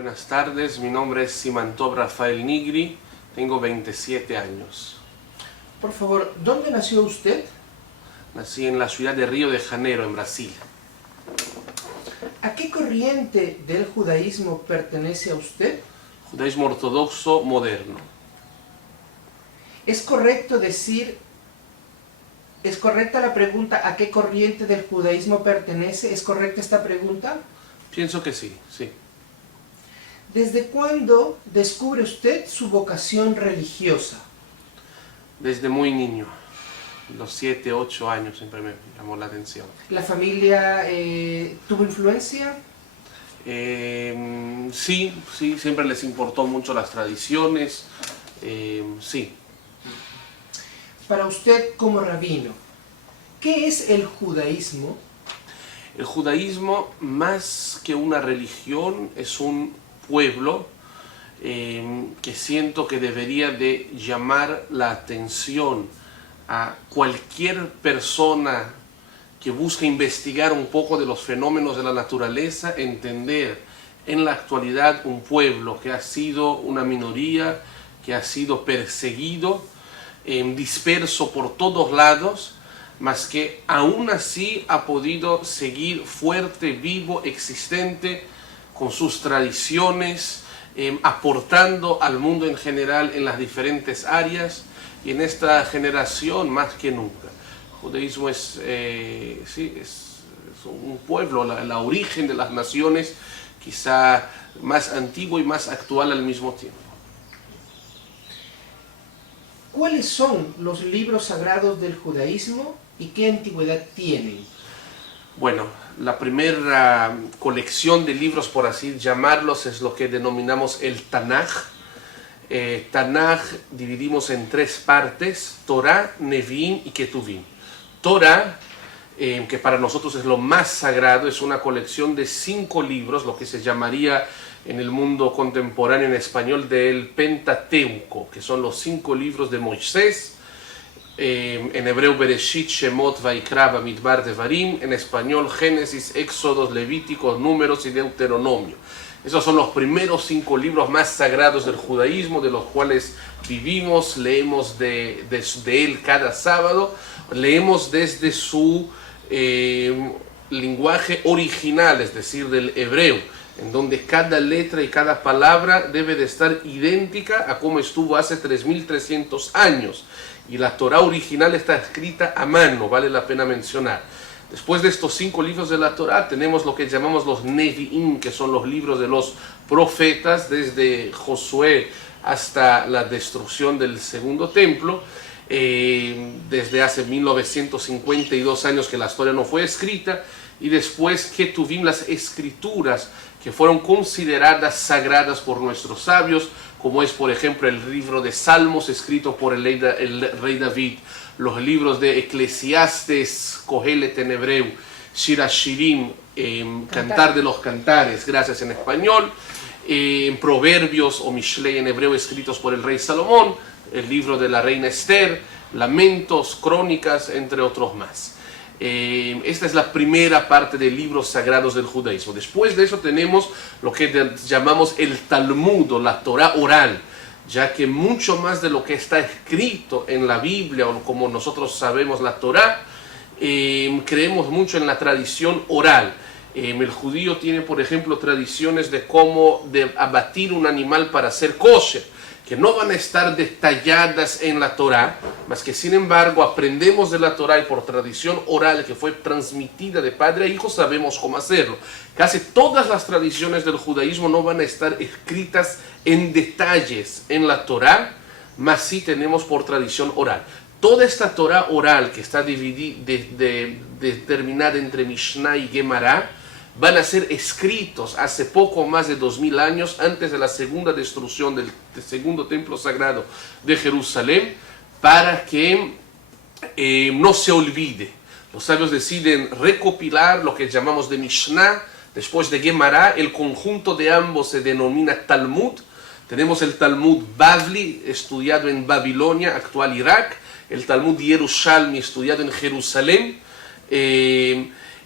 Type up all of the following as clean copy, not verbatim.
Buenas tardes, mi nombre es Simantov Rafael Nigri, tengo 27 años. Por favor, ¿dónde nació usted? Nací en la ciudad de Río de Janeiro, en Brasil. ¿A qué corriente del judaísmo pertenece a usted? Judaísmo ortodoxo moderno. ¿Es correcta la pregunta a qué corriente del judaísmo pertenece? ¿Es correcta esta pregunta? Pienso que sí, sí. ¿Desde cuándo descubre usted su vocación religiosa? Desde muy niño, los 7, 8 años siempre me llamó la atención. ¿La familia tuvo influencia? Sí, siempre les importó mucho las tradiciones, sí. Para usted como rabino, ¿qué es el judaísmo? El judaísmo, más que una religión, es un pueblo que siento que debería de llamar la atención a cualquier persona que busque investigar un poco de los fenómenos de la naturaleza, entender en la actualidad un pueblo que ha sido una minoría, que ha sido perseguido, disperso por todos lados, mas que aún así ha podido seguir fuerte, vivo, existente, con sus tradiciones, aportando al mundo en general en las diferentes áreas, y en esta generación más que nunca. El judaísmo es un pueblo, la origen de las naciones, quizá más antiguo y más actual al mismo tiempo. ¿Cuáles son los libros sagrados del judaísmo y qué antigüedad tienen? Bueno, la primera colección de libros, por así llamarlos, es lo que denominamos el Tanaj. Tanaj dividimos en 3 partes: Torah, Nevi'im y Ketuvim. Torah, que para nosotros es lo más sagrado, es una colección de 5 libros, lo que se llamaría en el mundo contemporáneo en español del Pentateuco, que son los 5 libros de Moisés. En hebreo Bereshit, Shemot, Vaikra, Bamidbar, Devarim. En español Génesis, Éxodos, Levíticos, Números y Deuteronomio. Esos son los primeros 5 libros más sagrados del judaísmo, de los cuales vivimos, leemos de él cada sábado, leemos desde su lenguaje original, es decir, del hebreo, en donde cada letra y cada palabra debe de estar idéntica a como estuvo hace 3300 años. Y la Torah original está escrita a mano, vale la pena mencionar. Después de estos 5 libros de la Torah tenemos lo que llamamos los Nevi'im, que son los libros de los profetas, desde Josué hasta la destrucción del segundo templo. Desde hace 1952 años que la historia no fue escrita. Y después que tuvimos las escrituras que fueron consideradas sagradas por nuestros sabios, como es por ejemplo el libro de Salmos escrito por el rey David, los libros de Eclesiastes, Kohelet en hebreo, Shir HaShirim, Cantar de los Cantares, gracias en español, Proverbios o Mishlei en hebreo escritos por el rey Salomón, el libro de la reina Esther, Lamentos, Crónicas, entre otros más. Esta es la primera parte de libros sagrados del judaísmo. Después de eso tenemos lo que llamamos el Talmud o la Torah oral, ya que mucho más de lo que está escrito en la Biblia o como nosotros sabemos la Torah, creemos mucho en la tradición oral. El judío tiene, por ejemplo, tradiciones de cómo abatir un animal para hacer kosher, que no van a estar detalladas en la Torah, mas que sin embargo aprendemos de la Torah y por tradición oral que fue transmitida de padre a hijo sabemos cómo hacerlo. Casi todas las tradiciones del judaísmo no van a estar escritas en detalles en la Torah, mas sí tenemos por tradición oral. Toda esta Torah oral que está determinada entre Mishnah y Gemara, van a ser escritos hace poco más de 2000 años antes de la segunda destrucción del segundo templo sagrado de Jerusalén, para que no se olvide. Los sabios deciden recopilar lo que llamamos de Mishnah, después de Gemara. El conjunto de ambos se denomina Talmud. Tenemos el Talmud Bavli, estudiado en Babilonia, actual Irak, el Talmud Yerushalmi, estudiado en Jerusalén,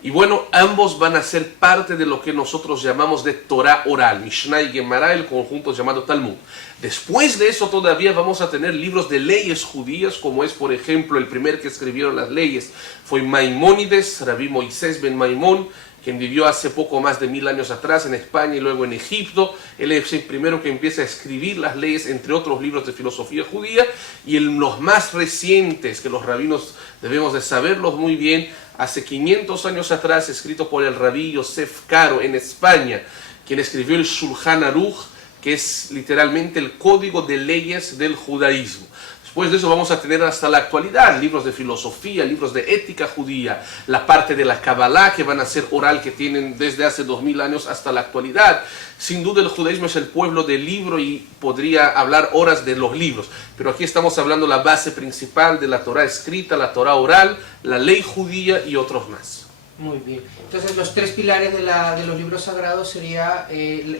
Y bueno, ambos van a ser parte de lo que nosotros llamamos de Torah oral, Mishnah y Gemara, el conjunto llamado Talmud. Después de eso todavía vamos a tener libros de leyes judías, como es por ejemplo el primer que escribieron las leyes fue Maimónides, Rabí Moisés ben Maimón, quien vivió hace poco más de 1000 años atrás en España y luego en Egipto. Él es el primero que empieza a escribir las leyes, entre otros libros de filosofía judía, y en los más recientes, que los rabinos debemos de saberlos muy bien, hace 500 años atrás, escrito por el rabí Yosef Caro en España, quien escribió el Shulchan Aruch, que es literalmente el código de leyes del judaísmo. Después de eso vamos a tener hasta la actualidad libros de filosofía, libros de ética judía, la parte de la Kabbalah que van a ser oral, que tienen desde hace 2000 años hasta la actualidad. Sin duda el judaísmo es el pueblo del libro y podría hablar horas de los libros, pero aquí estamos hablando la base principal de la Torah escrita, la Torah oral, la ley judía y otros más. Muy bien. Entonces los tres pilares de los libros sagrados sería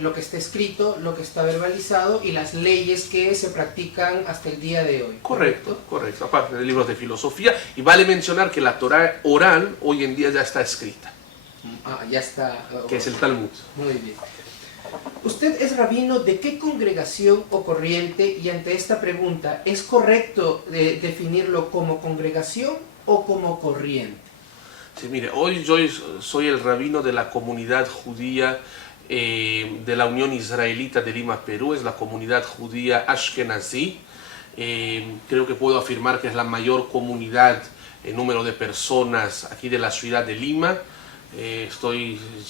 lo que está escrito, lo que está verbalizado y las leyes que se practican hasta el día de hoy. Correcto, correcto. Aparte de libros de filosofía. Y vale mencionar que la Torah oral hoy en día ya está escrita. Ya está. Que es el Talmud. Muy bien. Usted es rabino de qué congregación o corriente, y ante esta pregunta, ¿es correcto definirlo como congregación o como corriente? Sí, mire, hoy yo soy el rabino de la comunidad judía de la Unión Israelita de Lima, Perú. Es la comunidad judía Ashkenazí. Creo que puedo afirmar que es la mayor comunidad en número de personas aquí de la ciudad de Lima.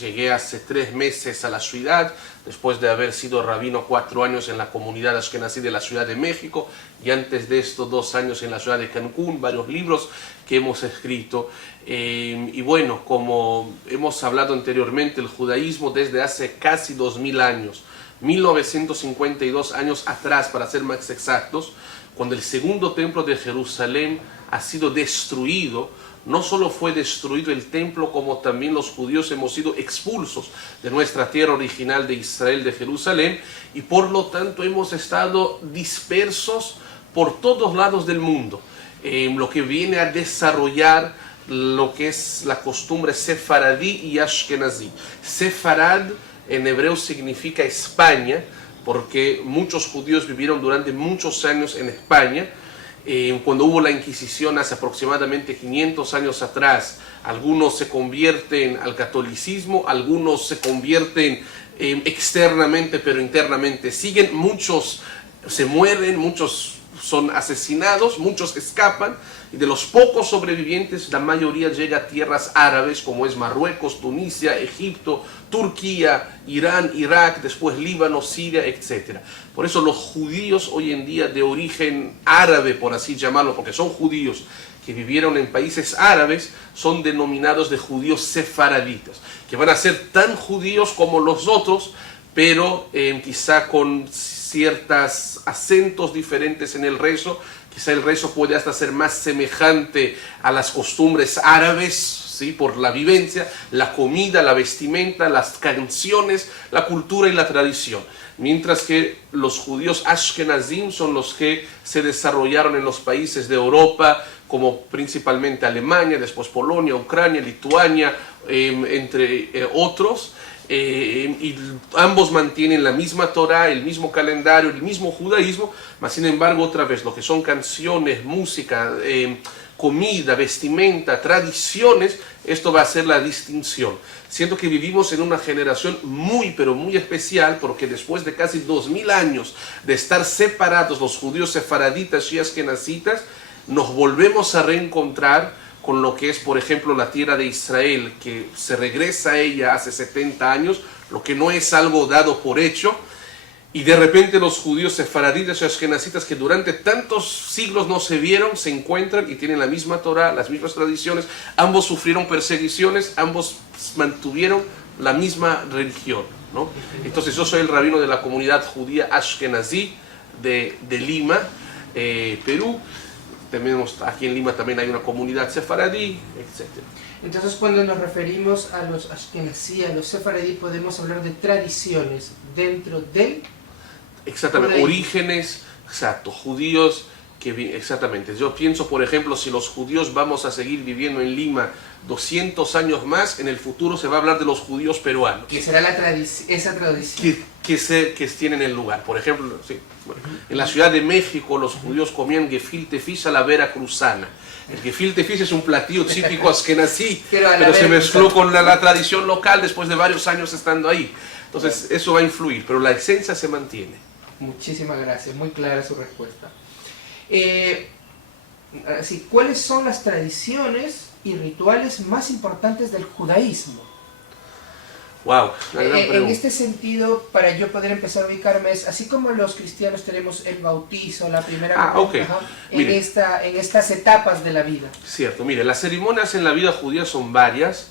Llegué hace 3 meses a la ciudad, después de haber sido rabino 4 años en la comunidad ashkenazí de la Ciudad de México, y antes de esto 2 años en la ciudad de Cancún, varios libros que hemos escrito. Y bueno, como hemos hablado anteriormente, el judaísmo desde hace casi 2000 años, 1952 años atrás para ser más exactos, cuando el segundo templo de Jerusalén ha sido destruido, no solo fue destruido el templo, como también los judíos hemos sido expulsos de nuestra tierra original de Israel, de Jerusalén, y por lo tanto hemos estado dispersos por todos lados del mundo, lo que viene a desarrollar lo que es la costumbre sefaradí y ashkenazí. Sefarad en hebreo significa España, porque muchos judíos vivieron durante muchos años en España. Cuando hubo la Inquisición hace aproximadamente 500 años atrás, algunos se convierten al catolicismo, algunos se convierten externamente, pero internamente siguen, muchos se mueren, muchos son asesinados, muchos escapan, y de los pocos sobrevivientes la mayoría llega a tierras árabes como es Marruecos, Tunisia, Egipto, Turquía, Irán, Irak, después Líbano, Siria, etc. Por eso los judíos hoy en día de origen árabe, por así llamarlo, porque son judíos que vivieron en países árabes, son denominados de judíos sefaraditas, que van a ser tan judíos como los otros, pero quizá con ciertos acentos diferentes en el rezo. Quizá el rezo puede hasta ser más semejante a las costumbres árabes, ¿sí? Por la vivencia, la comida, la vestimenta, las canciones, la cultura y la tradición. Mientras que los judíos ashkenazim son los que se desarrollaron en los países de Europa, como principalmente Alemania, después Polonia, Ucrania, Lituania, entre otros. Y ambos mantienen la misma Torah, el mismo calendario, el mismo judaísmo, mas sin embargo otra vez lo que son canciones, música, comida, vestimenta, tradiciones, esto va a ser la distinción. Siento que vivimos en una generación muy pero muy especial, porque después de casi 2000 años de estar separados los judíos sefaraditas y ashkenazitas, nos volvemos a reencontrar con lo que es, por ejemplo, la tierra de Israel, que se regresa a ella hace 70 años, lo que no es algo dado por hecho, y de repente los judíos sefaraditas y ashkenazitas, que durante tantos siglos no se vieron, se encuentran y tienen la misma Torah, las mismas tradiciones, ambos sufrieron persecuciones, ambos mantuvieron la misma religión, ¿no? Entonces yo soy el rabino de la comunidad judía ashkenazí de Lima, Perú. Tenemos, aquí en Lima también hay una comunidad sefaradí, etc. Entonces, cuando nos referimos a los ashkenazí, a los sefaradí, podemos hablar de tradiciones dentro del... Exactamente, orígenes, exacto, judíos Exactamente. Yo pienso, por ejemplo, si los judíos vamos a seguir viviendo en Lima 200 años más, en el futuro se va a hablar de los judíos peruanos. Que será esa tradición. Que tienen el lugar. Por ejemplo, sí, bueno, en la Ciudad de México los judíos comían gefilte fish a la veracruzana. El gefilte fish es un platillo típico askenazí, pero se mezcló con la tradición local después de varios años estando ahí. Entonces eso va a influir, pero la esencia se mantiene. Muchísimas gracias, muy clara su respuesta. Así, ¿cuáles son las tradiciones y rituales más importantes del judaísmo? Wow, en este sentido, para yo poder empezar a ubicarme, es así como los cristianos tenemos el bautizo, la primera en estas etapas de la vida. Cierto, mire, las ceremonias en la vida judía son varias.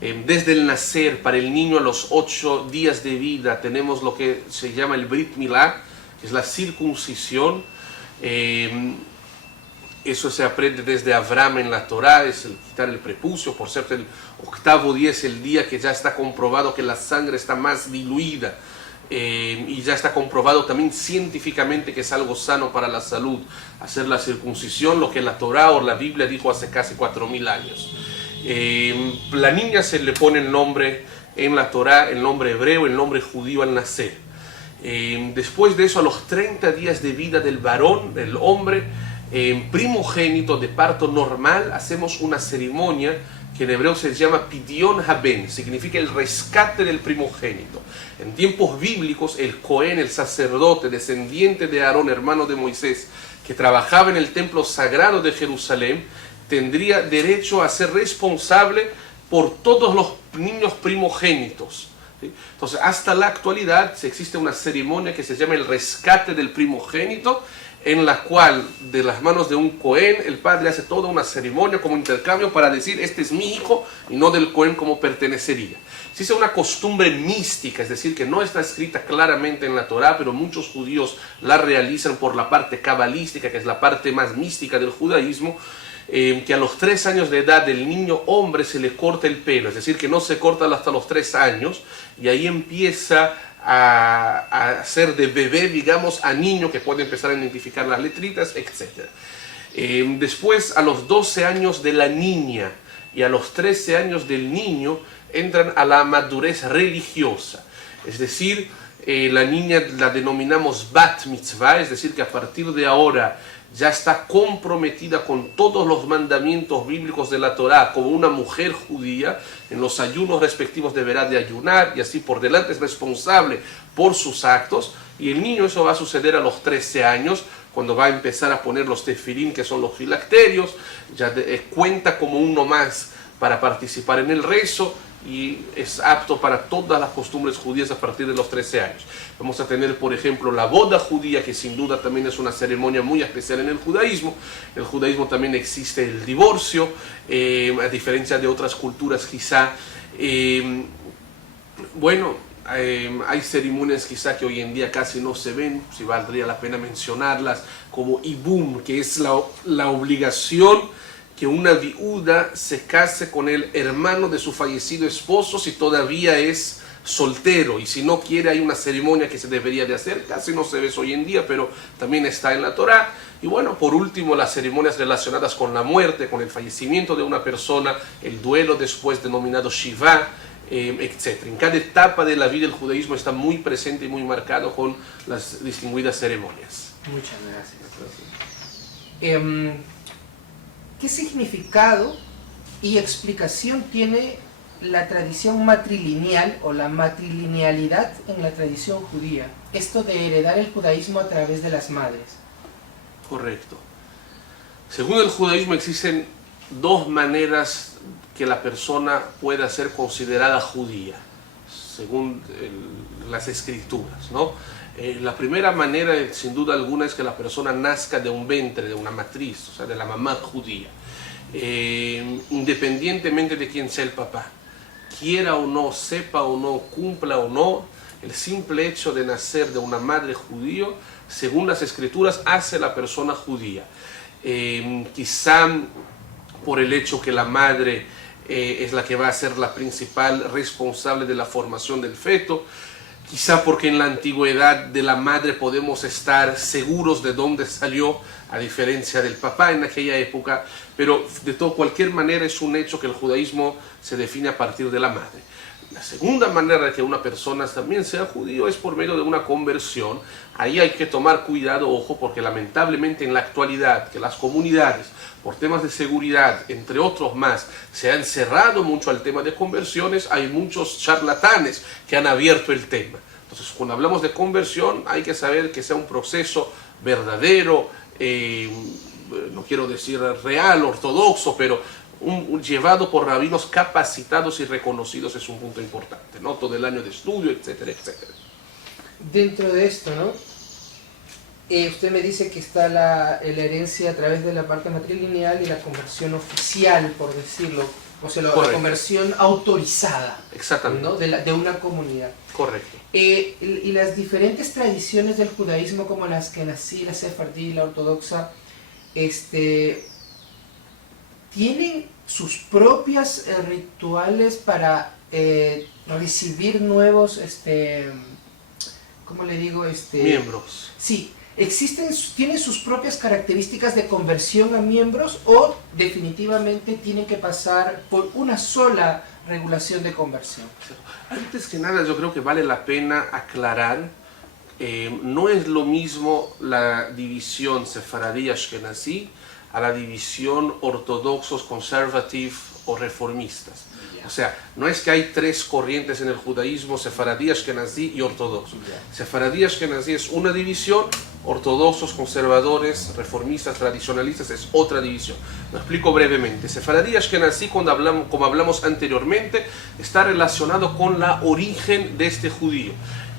Desde el nacer, para el niño a los 8 días de vida, tenemos lo que se llama el Brit Milá, que es la circuncisión. Eso se aprende desde Abraham en la Torá, es el quitar el prepucio. Por cierto, el 8º día es el día que ya está comprobado que la sangre está más diluida, y ya está comprobado también científicamente que es algo sano para la salud hacer la circuncisión, lo que la Torá o la Biblia dijo hace casi 4000 años. La niña se le pone el nombre en la Torá, el nombre hebreo, el nombre judío al nacer. Después de eso, a los 30 días de vida del varón, del hombre, primogénito de parto normal, hacemos una ceremonia que en hebreo se llama Pidyon Haben, significa el rescate del primogénito. En tiempos bíblicos, el Cohen, el sacerdote, descendiente de Aarón, hermano de Moisés, que trabajaba en el templo sagrado de Jerusalén, tendría derecho a ser responsable por todos los niños primogénitos. ¿Sí? Entonces, hasta la actualidad existe una ceremonia que se llama el rescate del primogénito, en la cual de las manos de un Cohen el padre hace toda una ceremonia como intercambio para decir este es mi hijo y no del Cohen como pertenecería. Si es una costumbre mística, es decir, que no está escrita claramente en la Torá, pero muchos judíos la realizan por la parte cabalística, que es la parte más mística del judaísmo, que a los 3 años de edad del niño hombre se le corta el pelo, es decir, que no se corta hasta los 3 años, y ahí empieza a ser de bebé, digamos, a niño, que puede empezar a identificar las letritas, etc. Después, a los 12 años de la niña y a los 13 años del niño, entran a la madurez religiosa. Es decir, la niña la denominamos Bat Mitzvah, es decir, que a partir de ahora ya está comprometida con todos los mandamientos bíblicos de la Torá, como una mujer judía. En los ayunos respectivos deberá de ayunar y así por delante es responsable por sus actos. Y el niño, eso va a suceder a los 13 años, cuando va a empezar a poner los tefilín, que son los filacterios, ya cuenta como uno más para participar en el rezo y es apto para todas las costumbres judías a partir de los 13 años. Vamos a tener, por ejemplo, la boda judía, que sin duda también es una ceremonia muy especial en el judaísmo. En el judaísmo también existe el divorcio, a diferencia de otras culturas quizá. Hay ceremonias quizá que hoy en día casi no se ven, si valdría la pena mencionarlas, como Ibum, que es la obligación que una viuda se case con el hermano de su fallecido esposo si todavía es soltero, y si no quiere hay una ceremonia que se debería de hacer, casi no se ve hoy en día, pero también está en la Torá. Y bueno, por último, las ceremonias relacionadas con la muerte, con el fallecimiento de una persona, el duelo después denominado Shiva, etc. En cada etapa de la vida del judaísmo está muy presente y muy marcado con las distinguidas ceremonias. Muchas gracias. ¿Qué significado y explicación tiene la tradición matrilineal o la matrilinealidad en la tradición judía? Esto de heredar el judaísmo a través de las madres. Correcto. Según el judaísmo existen 2 maneras que la persona pueda ser considerada judía, según las escrituras, ¿no? La primera manera, sin duda alguna, es que la persona nazca de un vientre, de una matriz, o sea, de la mamá judía, independientemente de quién sea el papá, quiera o no, sepa o no, cumpla o no, el simple hecho de nacer de una madre judía, según las escrituras, hace la persona judía. Quizá por el hecho que la madre es la que va a ser la principal responsable de la formación del feto, quizá porque en la antigüedad de la madre podemos estar seguros de dónde salió, a diferencia del papá en aquella época, pero de cualquier manera es un hecho que el judaísmo se define a partir de la madre. La segunda manera de que una persona también sea judío es por medio de una conversión. Ahí hay que tomar cuidado, ojo, porque lamentablemente en la actualidad que las comunidades, por temas de seguridad, entre otros más, se han cerrado mucho al tema de conversiones, hay muchos charlatanes que han abierto el tema. Entonces, cuando hablamos de conversión, hay que saber que sea un proceso verdadero, no quiero decir real, ortodoxo, pero llevado por rabinos capacitados y reconocidos es un punto importante, ¿no? Todo el año de estudio, etcétera, etcétera. Dentro de esto, ¿no? Usted me dice que está la herencia a través de la parte matrilineal y la conversión oficial, por decirlo, o sea, la conversión autorizada. Exactamente. ¿No? de una comunidad. Correcto. Y las diferentes tradiciones del judaísmo, como las que nací, la sefardí, la ortodoxa, tienen sus propias rituales para recibir nuevos, ¿cómo le digo? Miembros. Sí, ¿tienen sus propias características de conversión a miembros o definitivamente tienen que pasar por una sola regulación de conversión? Antes que nada, yo creo que vale la pena aclarar, no es lo mismo la división sefaradí-ashkenazí a la división ortodoxos, conservative o reformistas. O sea, no es que hay tres corrientes en el judaísmo, sefaradí, ashkenazí y ortodoxo. Sefaradí, ashkenazí es una división, ortodoxos, conservadores, reformistas, tradicionalistas es otra división. Lo explico brevemente. Sefaradí, ashkenazí, como hablamos anteriormente, está relacionado con la origen de este judío.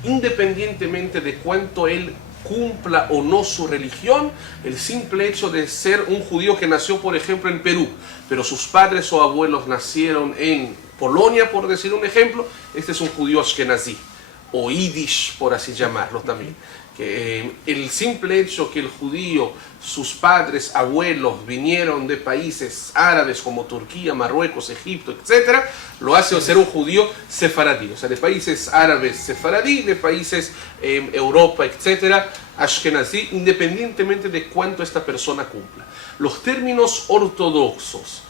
Independientemente de cuánto él cumpla o no su religión, el simple hecho de ser un judío que nació, por ejemplo, en Perú, pero sus padres o abuelos nacieron en Polonia, por decir un ejemplo, este es un judío ashkenazí, o yiddish, por así llamarlo también. Que el simple hecho que el judío, sus padres, abuelos vinieron de países árabes como Turquía, Marruecos, Egipto, etc., lo hace ser un judío sefaradí, o sea, de países árabes sefaradí, de países Europa, etc., ashkenazí, independientemente de cuánto esta persona cumpla. Los términos ortodoxos,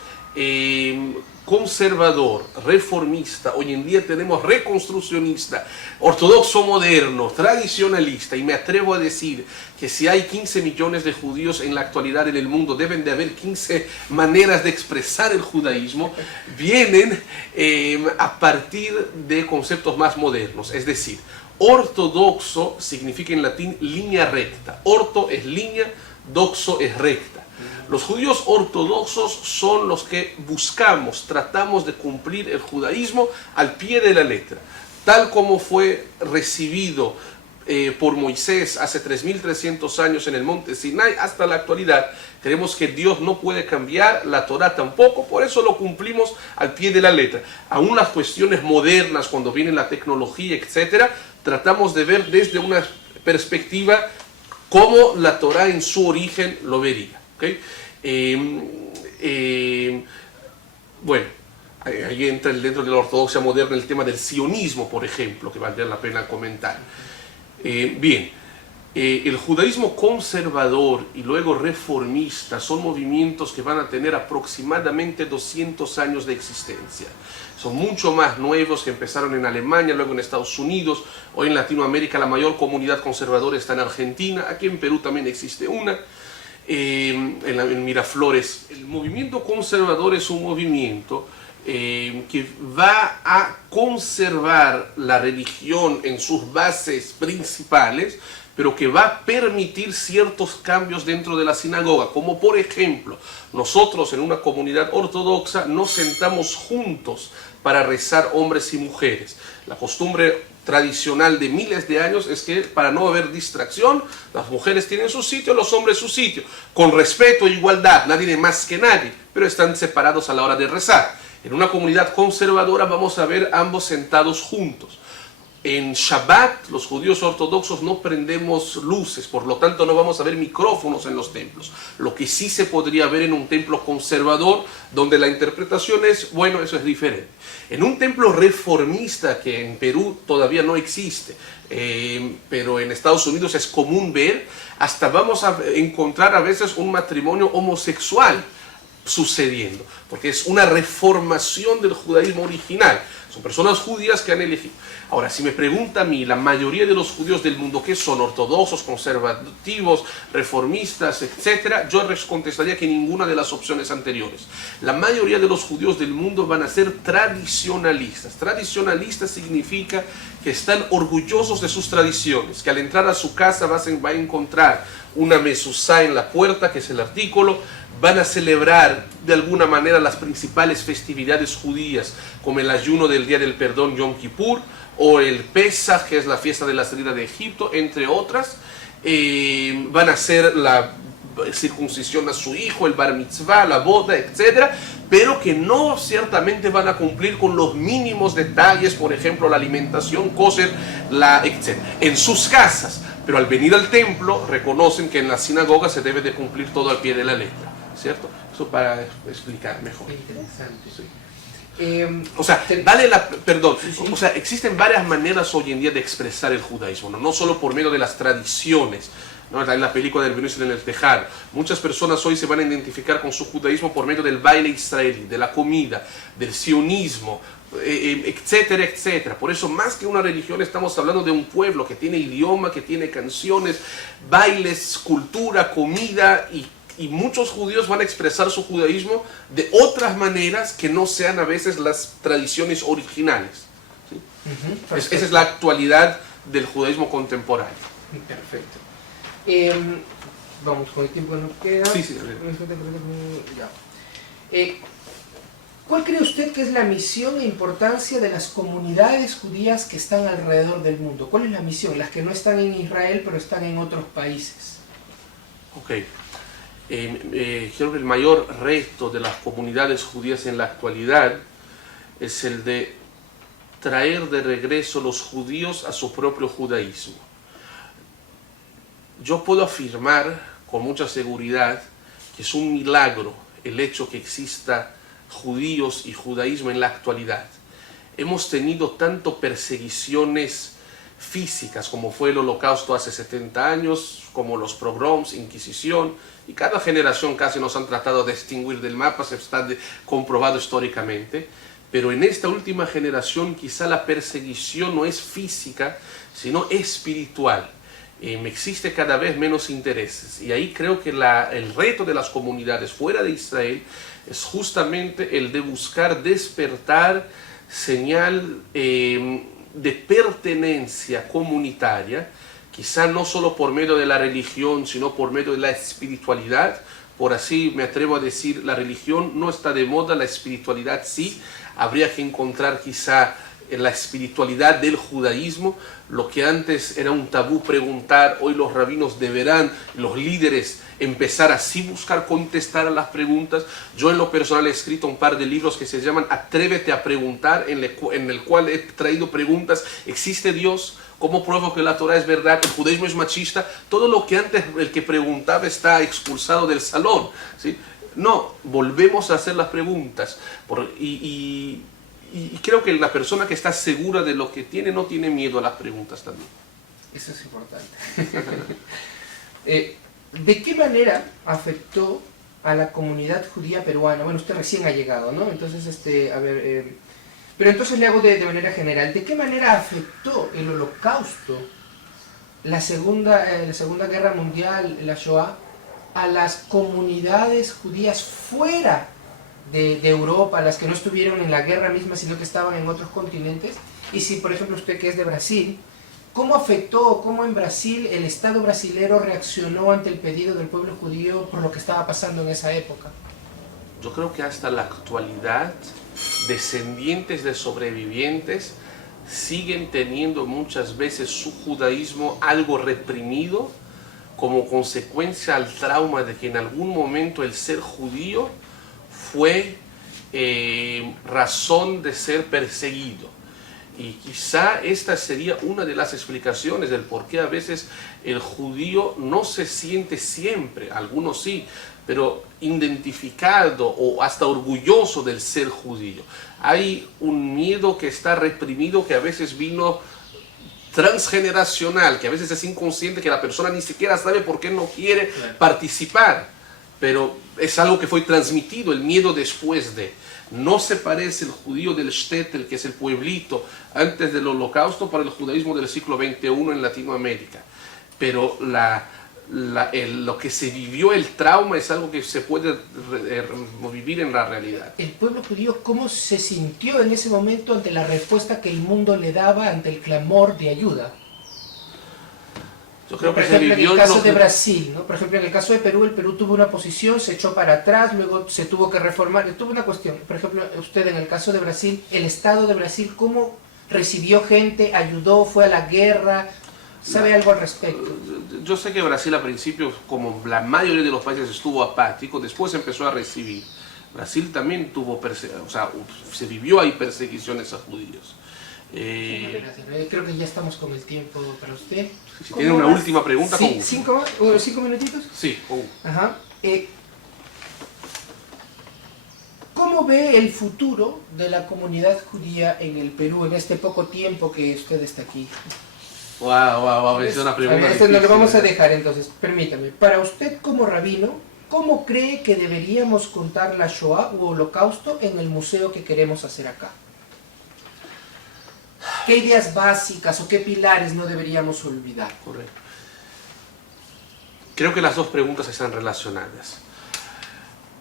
conservador, reformista, hoy en día tenemos reconstruccionista, ortodoxo moderno, tradicionalista, y me atrevo a decir que si hay 15 millones de judíos en la actualidad en el mundo, deben de haber 15 maneras de expresar el judaísmo, vienen a partir de conceptos más modernos, es decir, ortodoxo significa en latín línea recta, orto es línea, doxo es recta. Los judíos ortodoxos son los que tratamos de cumplir el judaísmo al pie de la letra, tal como fue recibido por Moisés hace 3300 años en el monte Sinai hasta la actualidad. Creemos que Dios no puede cambiar, la Torá tampoco, por eso lo cumplimos al pie de la letra. Aún las cuestiones modernas, cuando viene la tecnología, etc., tratamos de ver desde una perspectiva como la Torá en su origen lo vería. ¿Okay? Bueno, ahí entra dentro de la ortodoxia moderna el tema del sionismo, por ejemplo, que valdría la pena comentar. El judaísmo conservador y luego reformista son movimientos que van a tener aproximadamente 200 años de existencia. Son mucho más nuevos, que empezaron en Alemania, luego en Estados Unidos, hoy en Latinoamérica la mayor comunidad conservadora está en Argentina, aquí en Perú también existe una. En Miraflores. El movimiento conservador es un movimiento que va a conservar la religión en sus bases principales, pero que va a permitir ciertos cambios dentro de la sinagoga, como por ejemplo, nosotros en una comunidad ortodoxa nos sentamos juntos para rezar hombres y mujeres. La costumbre tradicional de miles de años es que para no haber distracción, las mujeres tienen su sitio, los hombres su sitio, con respeto e igualdad, nadie de más que nadie, pero están separados a la hora de rezar. En una comunidad conservadora vamos a ver ambos sentados juntos. En Shabbat los judíos ortodoxos no prendemos luces, por lo tanto no vamos a ver micrófonos en los templos. Lo que sí se podría ver en un templo conservador, donde la interpretación es, bueno, eso es diferente. En un templo reformista, que en Perú todavía no existe, pero en Estados Unidos es común ver, hasta vamos a encontrar a veces un matrimonio homosexual sucediendo, porque es una reformación del judaísmo original. Son personas judías que han elegido. Ahora, si me pregunta a mí, la mayoría de los judíos del mundo, ¿qué son? Ortodoxos, conservativos, reformistas, etcétera, yo les contestaría que ninguna de las opciones anteriores. La mayoría de los judíos del mundo van a ser tradicionalistas. Tradicionalistas significa que están orgullosos de sus tradiciones, que al entrar a su casa va a encontrar una mezuzá en la puerta, que es el artículo, van a celebrar de alguna manera las principales festividades judías, como el ayuno del Día del Perdón, Yom Kippur, o el Pesaj, que es la fiesta de la salida de Egipto, entre otras. Van a hacer la circuncisión a su hijo, el bar mitzvah, la boda, etc. Pero que no ciertamente van a cumplir con los mínimos detalles, por ejemplo, la alimentación, kosher, etc. En sus casas. Pero al venir al templo, reconocen que en la sinagoga se debe de cumplir todo al pie de la letra, ¿cierto? Eso para explicar mejor. Interesante. Sí. O sea, o sea, existen varias maneras hoy en día de expresar el judaísmo, no solo por medio de las tradiciones, ¿no? En la película del Vinicius en el Tejar, muchas personas hoy se van a identificar con su judaísmo por medio del baile israelí, de la comida, del sionismo, etcétera, etcétera. Por eso, más que una religión, estamos hablando de un pueblo que tiene idioma, que tiene canciones, bailes, cultura, comida, y muchos judíos van a expresar su judaísmo de otras maneras que no sean a veces las tradiciones originales, ¿sí? Esa es la actualidad del judaísmo contemporáneo. Perfecto. Vamos con el tiempo que nos queda. Sí. Ya. ¿Cuál cree usted que es la misión e importancia de las comunidades judías que están alrededor del mundo? ¿Cuál es la misión? Las que no están en Israel, pero están en otros países. Ok. Creo que el mayor reto de las comunidades judías en la actualidad es el de traer de regreso los judíos a su propio judaísmo. Yo puedo afirmar con mucha seguridad que es un milagro el hecho que exista judíos y judaísmo en la actualidad. Hemos tenido tanto perseguiciones físicas como fue el Holocausto hace 70 años, como los pogroms, Inquisición, y cada generación casi nos han tratado de extinguir del mapa, se está comprobado históricamente, pero en esta última generación quizá la perseguición no es física, sino espiritual. Existe cada vez menos intereses, y ahí creo que el reto de las comunidades fuera de Israel es justamente el de buscar despertar señal de pertenencia comunitaria, quizá no solo por medio de la religión, sino por medio de la espiritualidad. Por así me atrevo a decir, la religión no está de moda, la espiritualidad sí. Habría que encontrar quizá en la espiritualidad del judaísmo, lo que antes era un tabú preguntar, hoy los rabinos deberán, los líderes, empezar así buscar contestar a las preguntas. Yo en lo personal he escrito un par de libros que se llaman Atrévete a preguntar, en el cual he traído preguntas: ¿existe Dios? ¿Cómo pruebo que la Torah es verdad? ¿El judaísmo es machista? Todo lo que antes el que preguntaba está expulsado del salón, ¿sí? No, volvemos a hacer las preguntas. Y creo que la persona que está segura de lo que tiene no tiene miedo a las preguntas también. Eso es importante. ¿De qué manera afectó a la comunidad judía peruana? Bueno, usted recién ha llegado, ¿no? Entonces, pero entonces le hago de manera general. ¿De qué manera afectó el Holocausto, la Segunda Guerra Mundial, la Shoah, a las comunidades judías fuera de Europa, las que no estuvieron en la guerra misma, sino que estaban en otros continentes? Y si, por ejemplo, usted que es de Brasil, ¿cómo afectó, cómo en Brasil el Estado brasilero reaccionó ante el pedido del pueblo judío por lo que estaba pasando en esa época? Yo creo que hasta la actualidad, descendientes de sobrevivientes siguen teniendo muchas veces su judaísmo algo reprimido como consecuencia al trauma de que en algún momento el ser judío fue razón de ser perseguido. Y quizá esta sería una de las explicaciones del por qué a veces el judío no se siente siempre, algunos sí, pero identificado o hasta orgulloso del ser judío. Hay un miedo que está reprimido, que a veces vino transgeneracional, que a veces es inconsciente, que la persona ni siquiera sabe por qué no quiere participar, pero es algo que fue transmitido, el miedo después de. No se parece el judío del shtetl, que es el pueblito antes del holocausto, para el judaísmo del siglo XXI en Latinoamérica, pero lo que se vivió, el trauma, es algo que se puede vivir en la realidad. ¿El pueblo judío cómo se sintió en ese momento ante la respuesta que el mundo le daba ante el clamor de ayuda? Yo creo por que ejemplo, se vivió en el caso de Brasil, ¿no? Por ejemplo, en el caso de Perú, el Perú tuvo una posición, se echó para atrás, luego se tuvo que reformar. Tuvo una cuestión, por ejemplo, usted en el caso de Brasil, el Estado de Brasil, ¿cómo recibió gente, ayudó, fue a la guerra? ¿Sabe algo al respecto? Yo sé que Brasil al principio, como la mayoría de los países, estuvo apático, después empezó a recibir. Brasil también tuvo, o sea, se vivió ahí persecuciones a judíos. Gracias. Creo que ya estamos con el tiempo para usted. Si tiene una última pregunta, sí, ¿cinco minutitos? Sí. Ajá. ¿Cómo ve el futuro de la comunidad judía en el Perú en este poco tiempo que usted está aquí? Wow, es una pregunta esto difícil. lo vamos a dejar entonces, permítame. Para usted como rabino, ¿cómo cree que deberíamos contar la Shoah u Holocausto en el museo que queremos hacer acá? ¿Qué ideas básicas o qué pilares no deberíamos olvidar? Correcto. Creo que las dos preguntas están relacionadas.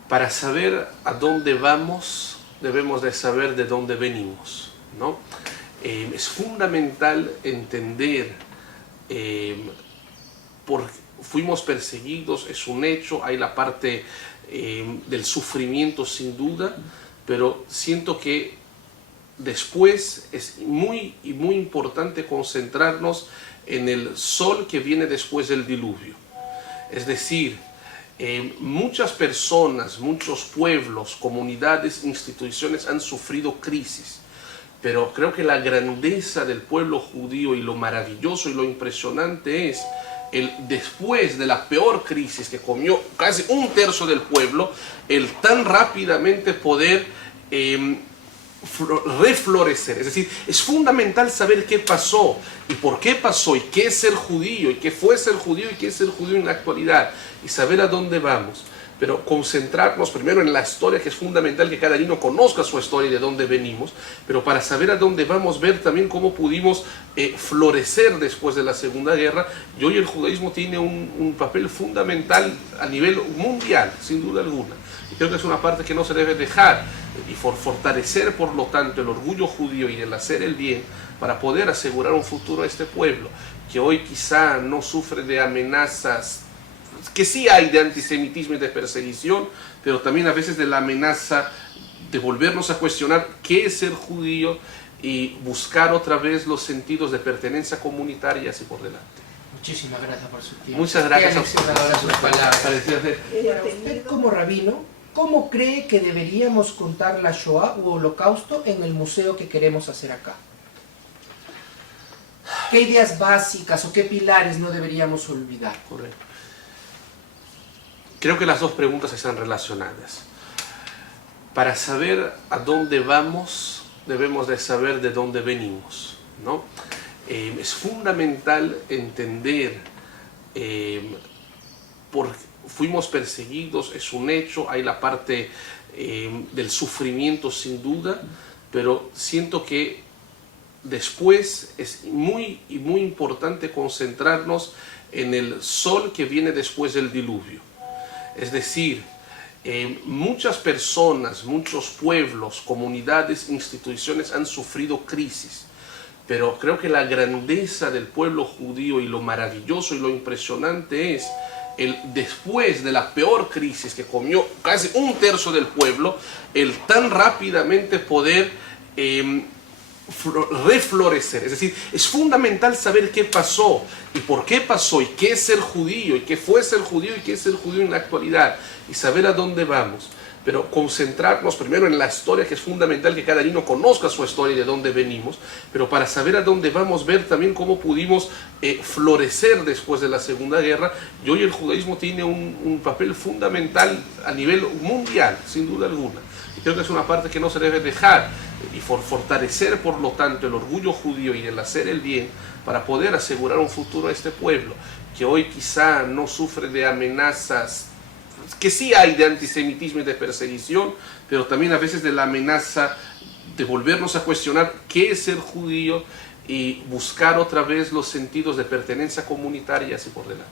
Para saber a dónde vamos, debemos de saber de dónde venimos, ¿no? Es fundamental entender por fuimos perseguidos, es un hecho, hay la parte del sufrimiento sin duda, pero siento que después es muy importante concentrarnos en el sol que viene después del diluvio. Es decir, muchas personas, muchos pueblos, comunidades, instituciones han sufrido crisis, pero creo que la grandeza del pueblo judío y lo maravilloso y lo impresionante es el después de la peor crisis que comió casi un tercio del pueblo, el tan rápidamente poder reflorecer. Es decir, es fundamental saber qué pasó y por qué pasó y qué es el judío y qué fue ser judío y qué es el judío en la actualidad y saber a dónde vamos. Pero concentrarnos primero en la historia, que es fundamental que cada niño conozca su historia y de dónde venimos, pero para saber a dónde vamos, ver también cómo pudimos florecer después de la Segunda Guerra. Y hoy el judaísmo tiene un papel fundamental a nivel mundial, sin duda alguna. Y creo que es una parte que no se debe dejar y fortalecer, por lo tanto, el orgullo judío y el hacer el bien para poder asegurar un futuro a este pueblo, que hoy quizá no sufre de amenazas, que sí hay de antisemitismo y de perseguición, pero también a veces de la amenaza de volvernos a cuestionar qué es ser judío y buscar otra vez los sentidos de pertenencia comunitaria y así por delante. Muchísimas gracias por su tiempo. Muchas gracias a sus palabras. Para usted como rabino, ¿cómo cree que deberíamos contar la Shoah u Holocausto en el museo que queremos hacer acá? ¿Qué ideas básicas o qué pilares no deberíamos olvidar? Correcto. Creo que las dos preguntas están relacionadas. Para saber a dónde vamos, debemos de saber de dónde venimos, ¿no? Es fundamental entender por fuimos perseguidos, es un hecho, hay la parte del sufrimiento sin duda, pero siento que después es muy importante concentrarnos en el sol que viene después del diluvio. Es decir, muchas personas, muchos pueblos, comunidades, instituciones han sufrido crisis, pero creo que la grandeza del pueblo judío y lo maravilloso y lo impresionante es el después de la peor crisis que comió casi un tercio del pueblo, el tan rápidamente poder reflorecer. Es decir, es fundamental saber qué pasó y por qué pasó y qué es ser judío y qué fue ser judío y qué es ser judío en la actualidad y saber a dónde vamos. pero concentrarnos primero en la historia, que es fundamental que cada niño conozca su historia y de dónde venimos, pero para saber a dónde vamos, ver también cómo pudimos florecer después de la Segunda Guerra. Y hoy el judaísmo tiene un papel fundamental a nivel mundial, sin duda alguna. Y creo que es una parte que no se debe dejar, y fortalecer por lo tanto el orgullo judío y el hacer el bien para poder asegurar un futuro a este pueblo, que hoy quizá no sufre de amenazas, que sí hay de antisemitismo y de perseguición, pero también a veces de la amenaza de volvernos a cuestionar qué es ser judío y buscar otra vez los sentidos de pertenencia comunitaria y así por delante.